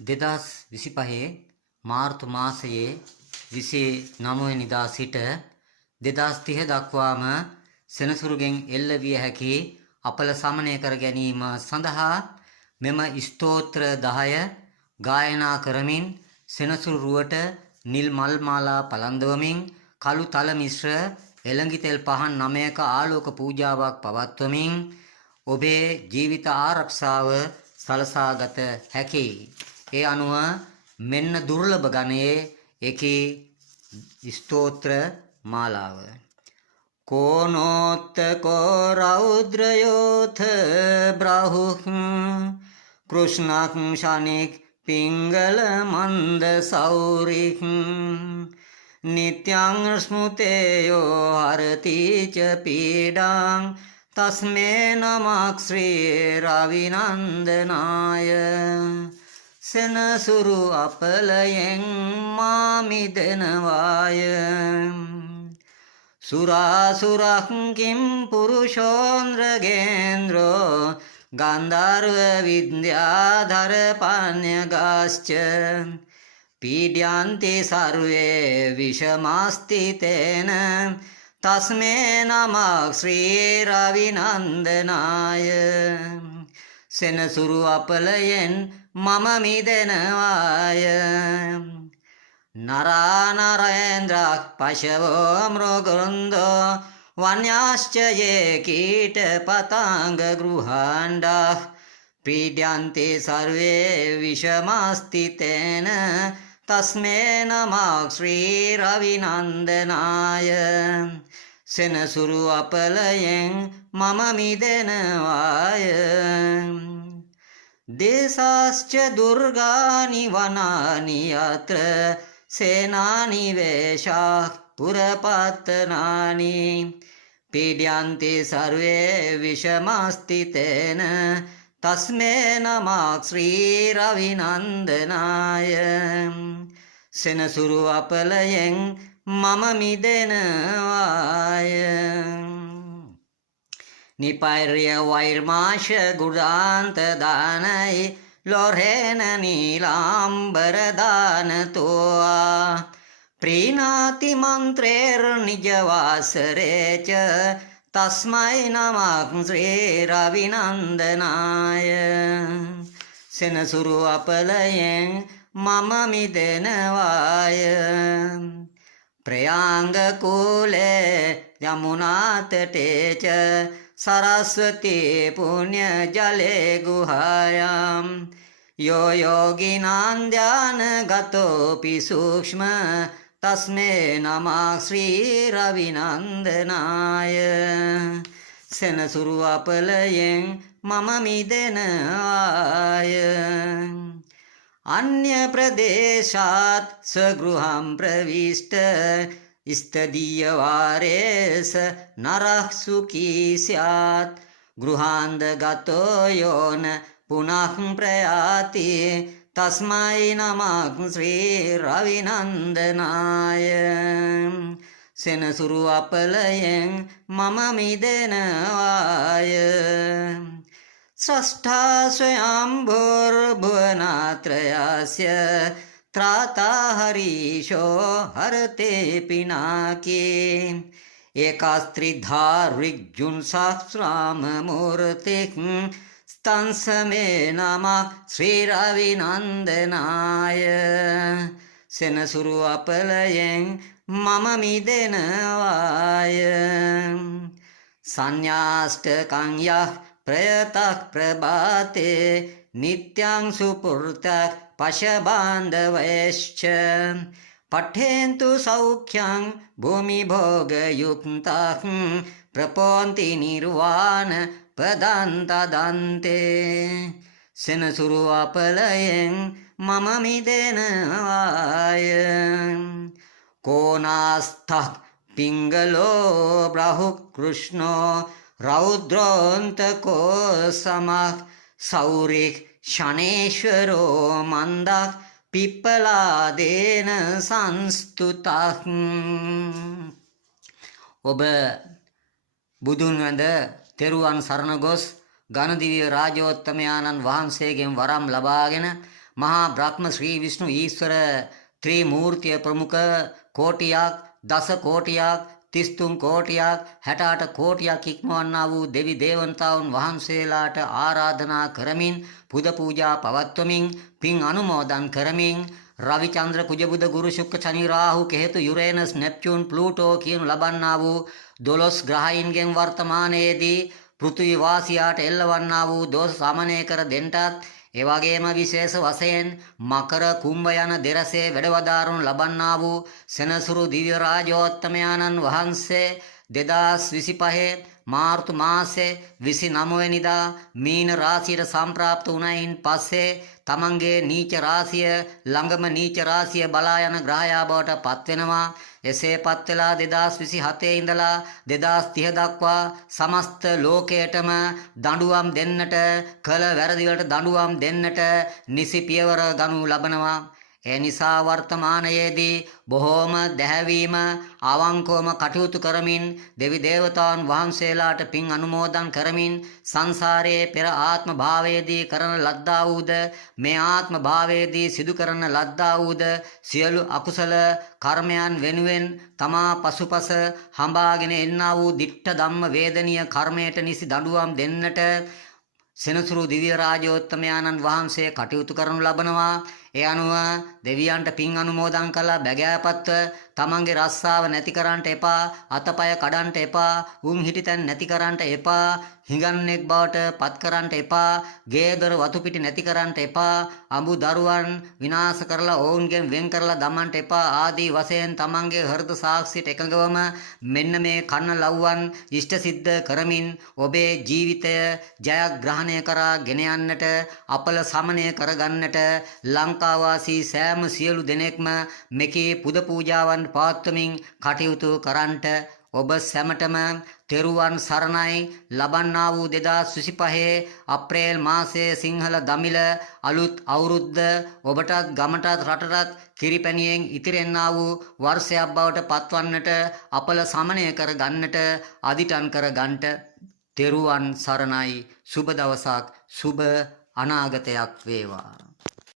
2025 මාර්තු මාසයේ 29 වෙනිදා සිට 2030 දක්වාම සෙනසුරුගෙන් එල්ල විය හැකි අපල සමනය කර ගැනීම සඳහා මෙම ස්තෝත්‍ර 10 ගායනා කරමින් සෙනසුරු රුවට නිල් මල් මාලා පලන්දවමින් කළු තල මිශ්‍ර එළඟි තෙල් පහන් 9ක ආලෝක පූජාවක් පවත්වමින් ඔබේ ජීවිත ආරක්ෂාව සලසාගත හැකියි. ඒ අනුව මෙන්න දුර්ලභ ගණයේ එකී ස්තෝත්‍ර මාලාව. කෝනෝත්තකෝ රෞද්‍රයෝථ බ්‍රහුක් කෘෂ්ණක් ශනික් පිංගල මන්ද සෞරික් නිත්‍යං ස්මුතේයෝ හරතිච පීඩං තස්මේ නමක් ශ්‍රී රවිනන්දනාය සෙනසුරු අපලයෙන් මාමිදෙනවාය සුරාසුරක් කිම් පුරුෂෝන්ද්‍රගේන්ද්‍රෝ ගන්ධර්ව විද්‍යාධර පඤ්ඤගාස්ච පීඩ්‍යන්ති සර්වේ විෂමාස්තිතේන තස්මේ නමක් ශ්‍රී රවිනන්දනාය සෙනසුරු අපලයෙන් මම මිදෙනවාය නරානරේන්ද්‍රක් පශවෝ මෘගුන්දෝ වන්‍යාශ්චයේ කීට පතාංග ගෘහන්ඩා පීඩ්‍යන්ති සර්වේ විෂමාස්තිතේන තස්මේ නමක් ශ්‍රී රවිනන්දනාය සෙනසුරු අපලයෙන් මම මිදෙනවාය දේශාස්ච දුර්ගානි වනානි යත්‍ර සේනානි වේශා පුරපත්තනානි පීඩ්‍යන්ති සර්වේ විෂමාස්තිතේන තස්මේ නමක් ශ්‍රී රවිනන්දනාය සෙනසුරු අපලයෙන් මම මිදෙනවාය නිපෛර්ය වෛර්මාශ ගුඩාන්ත දානයි ලොරේන නීලාම්බර දානතෝවා ප්‍රීනාති මන්ත්‍රේර් නිජවාසරේච තස්මයි නමක් ශ්‍රී රවිනන්දනාය සෙනසුරු අපලයෙන් මම මිදෙනවාය ප්‍රයාංග කූලේ යමුනාතටේච සරස්වතී පුණ්‍ය ජලේ ගුහායම් යෝ යෝගිනාං ධාන ගතෝපි සූක්ෂ්ම තස්මේ නමක් ශ්‍රී රවිනන්දනාය සෙනසුරු අපලයෙන් මම මිදෙනවාය අන්‍ය ප්‍රදේශාත් ස්වගෘහම් ප්‍රවිෂ්ට ස්තදීය වාරේස නරः සුඛී ස්යාත් ගෘහාන්ද ගතෝ යෝන පුනః ප්‍රයාති තස්මයි නමක් ශ්‍රී රවිනන්දනාය සෙනසුරු අපලයෙන් මම මිදෙනවාය षष्ठा स्वयंभुर्भुवनात्रयस्य त्राता हरीशो हरते पिनाकी एकास्त्रिधा ऋग्जुंसहस्राममूर्तिः स्तंसमे नमः श्री रविनंदनाय සෙනසුරු අපලයෙන් මම මිදෙනවාය සංඥාෂ්ටකං යః ප්‍රයතක් ප්‍රභාතේ නිත්‍යං සුපුර්තක් පශබාන්ධවයශ්ච පඨේන්තු සෞඛ්‍යං භූමි භෝග යුක්තං ප්‍රපොන්ති නිර්වාණ පදන්තදන්තේ සෙනසුරු අපලයෙන් මම මිදෙනවාය කෝනාස්තක් පිංගලෝ බ්‍රහුක් කෘෂ්ණෝ රෞද්‍රෝන්තකෝ සමක් සෞරික් ශනේශ්වරෝ මන්දක් පිප්පලාදේන සංස්තුතක් ඔබ බුදුන් වැඳ තෙරුවන් සරණ ගොස් ගණදිව්‍ය රාජෝත්තමයාණන් වහන්සේගෙන් වරම් ලබාගෙන මහා බ්‍රහ්ම ශ්‍රී විෂ්ණු ඊශ්වර ත්‍රිමූර්තිය ප්‍රමුඛ කෝටියක් දස කොටියක් 33 කෝටියක් 68 කෝටියක් ඉක්මවන්නා වූ දෙවි දේවතාවුන් වහන්සේලාට ආරාධනා කරමින් පුද පූජා පවත්වමින් පින් අනුමෝදන් කරමින් රවිචන්ද්‍ර කුජබුද ගුරු ශුක්‍ර ශනි රාහු කෙහෙතු යුරේනස් නෙප්චූන් ප්ලූටෝ කියනු ලබන්නා වූ 12 ග්‍රහයින්ගෙන් වර්තමානයේදී පෘථිවි වාසියාට එල්ලවන්නා වූ දෝෂ සමනය කර දෙන්නටත් එවැගේම විශේෂ වශයෙන් මකර කුම්භ යන දෙරසේ වැඩවදාරනු ලබන්නා වූ සෙනසුරු දිව්‍ය රාජෝත්තමයාණන් වහන්සේ 2025 මාර්තු මාසේ 29 වෙනිදා මීන රාශියට සම්ප්‍රාප්ත වුණයින් පස්සේ තමන්ගේ නීච රාශිය ළඟම නීච රාශිය බලා යන ග්‍රහයා බවට පත් වෙනවා. එසේ පත් වෙලා 2027 ඉඳලා 2030 දක්වා සමස්ත ලෝකයටම දඬුවම් දෙන්නට කළ වැරදි වලට දඬුවම් දෙන්නට නිසි පියවර ගනු ලබනවා. ඒ නිසා වර්තමානයේදී බොහෝම දැහැවීම අවංකවම කටයුතු කරමින් දෙවි දේවතාවුන් වහන්සේලාට පින් අනුමෝදන් කරමින් සංසාරයේ පෙර ආත්ම භාවයේදී කරන ලද්දා වූද මේ ආත්ම භාවයේදී සිදු කරන ලද්දා වූද සියලු අකුසල කර්මයන් වෙනුවෙන් තමා පසුපස හඹාගෙන එන්නා වූ දිට්ඨ ධම්ම වේදනීය කර්මයට නිසි දඬුවම් දෙන්නට සෙනසුරු දිව්‍ය රාජෝත්තමයාණන් වහන්සේ කටයුතු කරනු ලබනවා. ඒ අනුව දෙවියන්ට පින් අනුමෝදන් කළා බැගෑපත්ව තමන්ගේ රස්සාව නැති කරන්නට එපා, අතපය කඩන්නට එපා, උන් හිටිතැන් නැති කරන්නට එපා, හිඟන්නෙක් බවට පත් කරන්නට එපා, ගේදොර වතු පිටි නැති කරන්නට එපා, අඹු දරුවන් විනාශ කරලා ඔවුන්ගෙන් වෙන් කරලා දමන්නට එපා ආදී වශයෙන් තමන්ගේ හෘද සාක්ෂියට එකඟවම මෙන්න මේ කන්න ලව්වන් ඉෂ්ට සිද්ධ කරමින් ඔබේ ජීවිතය ජයග්‍රහණය කරා ගෙන යන්නට අපල සමනය කරගන්නට ලංකාවාසී සෑම සියලු දෙනෙක්ම මෙකී පුද පූජාවන් පවත්වමින් කටයුතු කරන්නට ඔබ සැමටම තෙරුවන් සරණයි. ලබන්නා වූ 2025 අප්‍රේල් මාසයේ සිංහල දමිළ අලුත් අවුරුද්ද ඔබටත් ගමටත් රටටත් කිරිපැණියෙන් ඉතිරෙන්නා වූ වර්ෂයක් බවට පත්වන්නට අපල සමනය කර ගන්නට අදිටන් කර ගන්නට තෙරුවන් සරණයි. සුබ දවසක් සුබ අනාගතයක් වේවා.